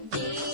You.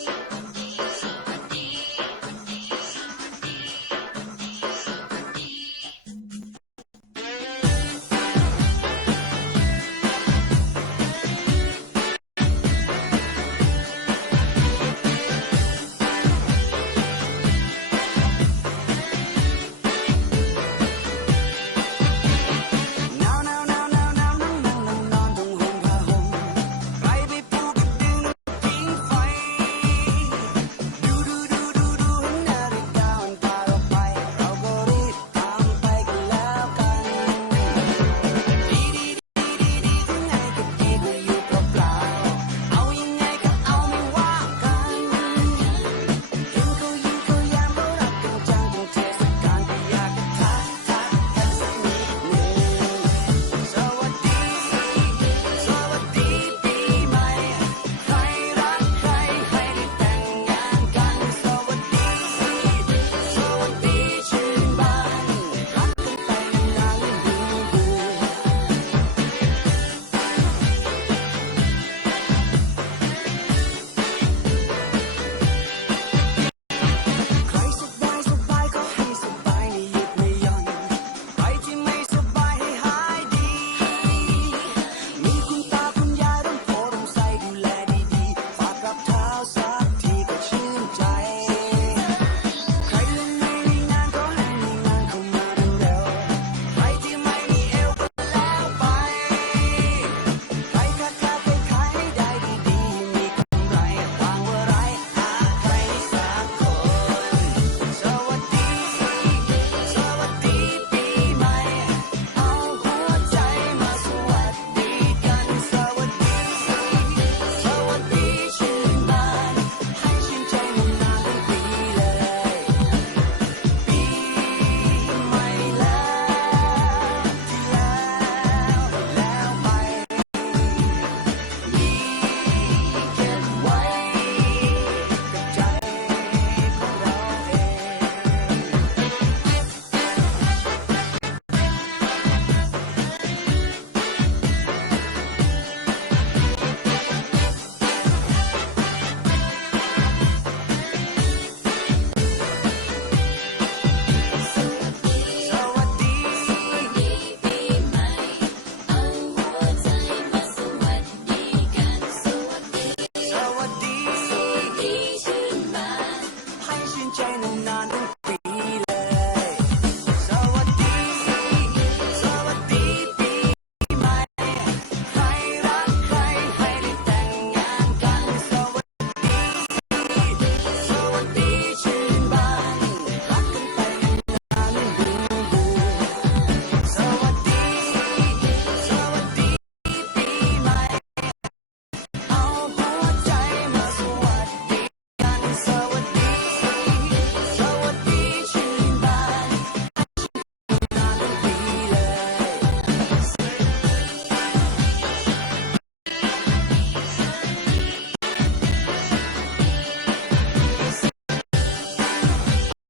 shining on